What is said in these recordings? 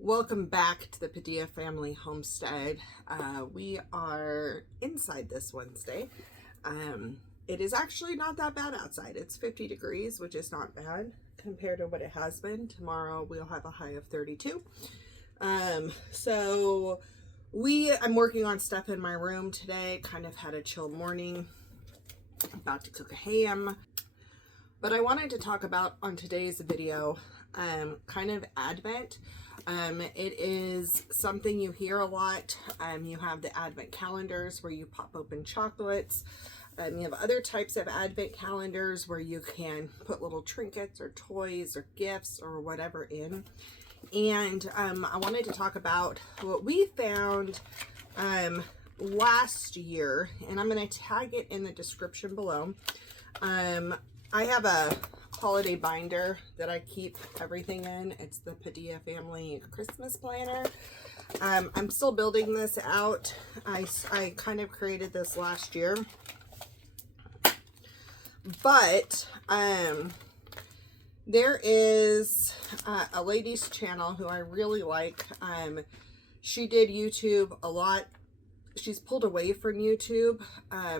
Welcome back to the Padilla Family Homestead. We are inside this Wednesday. It is actually not that bad outside. It's 50 degrees, which is not bad compared to what it has been. Tomorrow we'll have a high of 32. I'm working on stuff in my room today. Kind of had a chill morning. About to cook a ham. But I wanted to talk about on today's video kind of Advent. It is something you hear a lot. You have the Advent calendars where you pop open chocolates. You have other types of Advent calendars where you can put little trinkets or toys or gifts or whatever in. And I wanted to talk about what we found last year, and I'm going to tag it in the description below. I have a holiday binder that I keep everything in. It's the Padilla Family Christmas Planner. I'm still building this out. I kind of created this last year. But there is a lady's channel who I really like. She did YouTube a lot. She's pulled away from YouTube,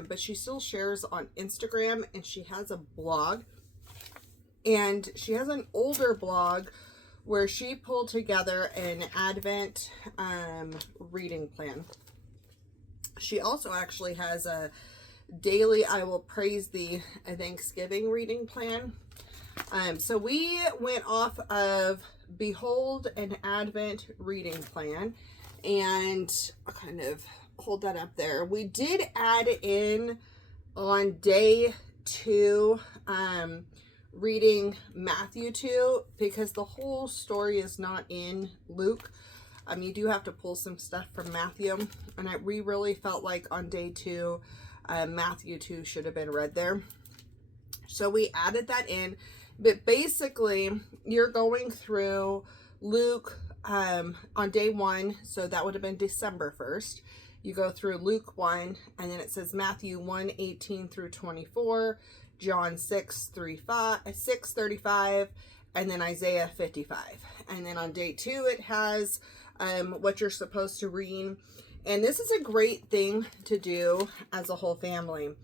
but she still shares on Instagram, and she has a blog. And she has an older blog where she pulled together an Advent reading plan. She also actually has a daily I Will Praise Thee a Thanksgiving reading plan. So we went off of Behold an Advent reading plan, and I'll kind of hold that up there. We did add in on day 2 reading Matthew 2, because the whole story is not in Luke. You do have to pull some stuff from Matthew, and we really felt like on day 2 Matthew 2 should have been read there, so we added that in. But basically you're going through Luke on day 1, so that would have been December 1st. You go through Luke 1, and then it says Matthew 1:18 through 24, John 6:35, and then Isaiah 55. And then on day 2, it has what you're supposed to read. And this is a great thing to do as a whole family.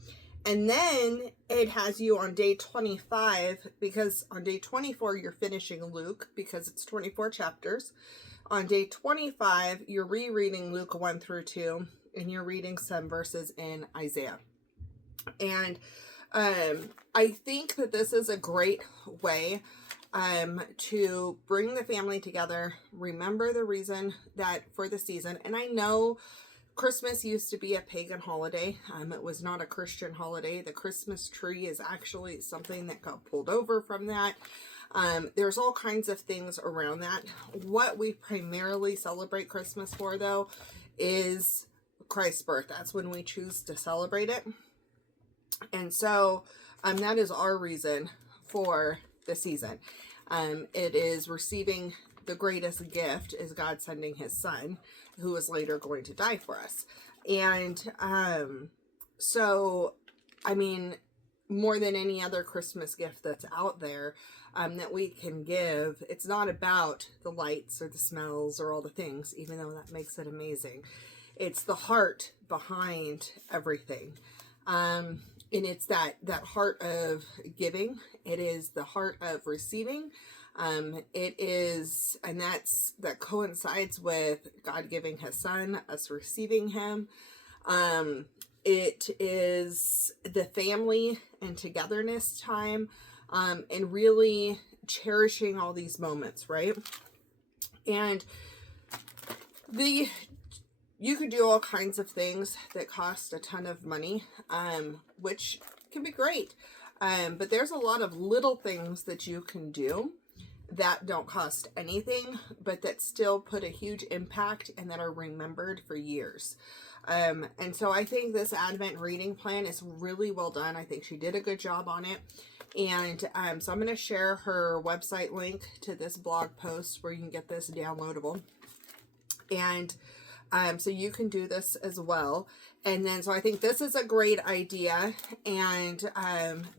And then it has you on day 25, because on day 24, you're finishing Luke because it's 24 chapters. On day 25, you're rereading Luke 1 through 2, and you're reading some verses in Isaiah. And I think that this is a great way to bring the family together, remember the reason that for the season. And I know Christmas used to be a pagan holiday. It was not a Christian holiday. The Christmas tree is actually something that got pulled over from that. There's all kinds of things around that. What we primarily celebrate Christmas for, though, is Christ's birth. That's when we choose to celebrate it. And so that is our reason for the season. It is receiving the greatest gift, is God sending his son, who is later going to die for us. And more than any other Christmas gift that's out there that we can give, it's not about the lights or the smells or all the things, even though that makes it amazing. It's the heart behind everything. And it's that heart of giving. It is the heart of receiving. It is, and that coincides with God giving his son, us receiving him. It is the family and togetherness time, and really cherishing all these moments, right? And you could do all kinds of things that cost a ton of money, which can be great. But there's a lot of little things that you can do that don't cost anything, but that still put a huge impact and that are remembered for years. And so I think this Advent reading plan is really well done. I think she did a good job on it. And so I'm going to share her website link to this blog post where you can get this downloadable. And so you can do this as well. And then, so I think this is a great idea, and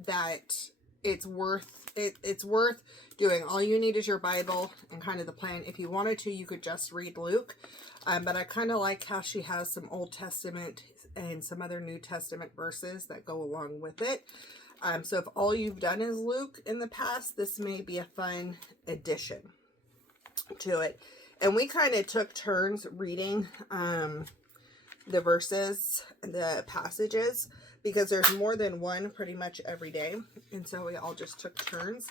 that it's worth it. It's worth doing. All you need is your Bible and kind of the plan. If you wanted to, you could just read Luke. But I kind of like how she has some Old Testament and some other New Testament verses that go along with it. So if all you've done is Luke in the past, this may be a fun addition to it. And we kind of took turns reading the verses, the passages, because there's more than one pretty much every day. And so we all just took turns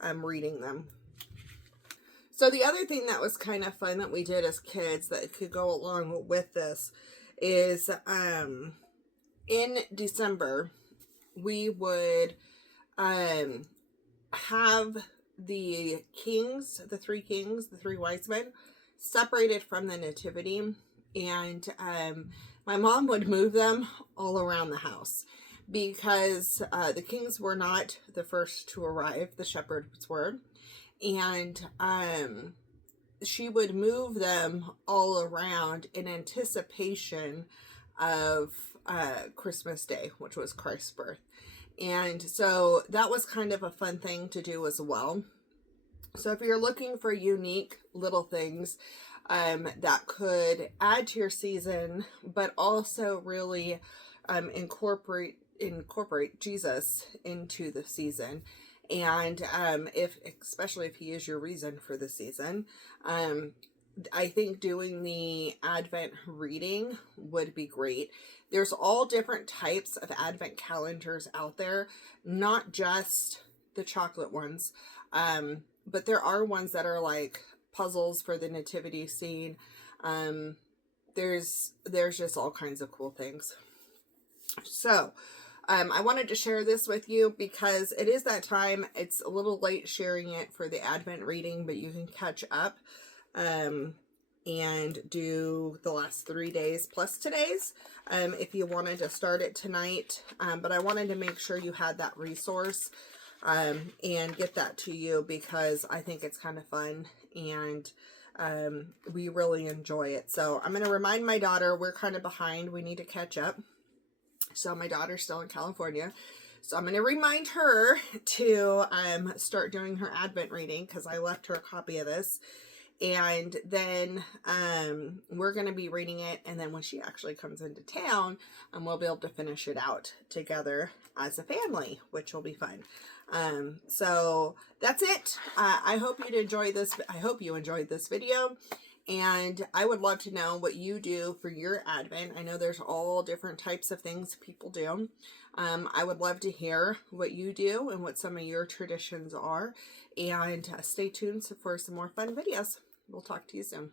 reading them. So the other thing that was kind of fun that we did as kids that could go along with this is in December, we would have the kings, the three wise men, separated from the nativity. And my mom would move them all around the house because the kings were not the first to arrive, the shepherds were. And she would move them all around in anticipation of Christmas Day, which was Christ's birth. And so that was kind of a fun thing to do as well. So if you're looking for unique little things that could add to your season, but also really incorporate Jesus into the season, and especially if he is your reason for the season, I think doing the Advent reading would be great. There's all different types of Advent calendars out there, not just the chocolate ones, but there are ones that are like puzzles for the nativity scene. There's just all kinds of cool things. So I wanted to share this with you because it is that time. It's a little late sharing it for the Advent reading, but you can catch up and do the last 3 days plus today's if you wanted to start it tonight. But I wanted to make sure you had that resource and get that to you because I think it's kind of fun and we really enjoy it. So I'm going to remind my daughter, we're kind of behind. We need to catch up. So my daughter's still in California. So I'm going to remind her to start doing her Advent reading because I left her a copy of this. And then we're going to be reading it. And then when she actually comes into town, we'll be able to finish it out together as a family, which will be fun. So that's it. I hope you'd enjoy this. I hope you enjoyed this video. And I would love to know what you do for your Advent. I know there's all different types of things people do. I would love to hear what you do and what some of your traditions are. And stay tuned for some more fun videos. We'll talk to you soon.